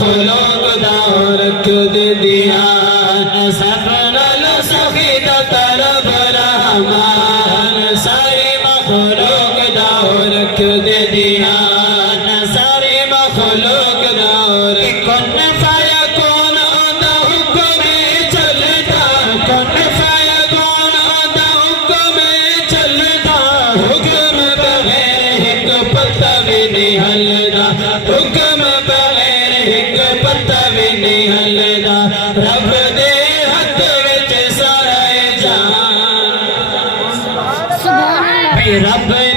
مخلوق دا رکھ دیا سب نال سخی دا طرف رحمان ساری مخلوق دا رکھ دیا ساری مخلوق دا کن فایا کون دا حکم چلتا کن فایا کون دا حکم چلتا حکم بغیر ایک پتہ بھی نہیں ہلدا حکم بغیر ایک پتہ بھی نہیں ہلدا رب دے ہاتھ وچ سارا جہان رب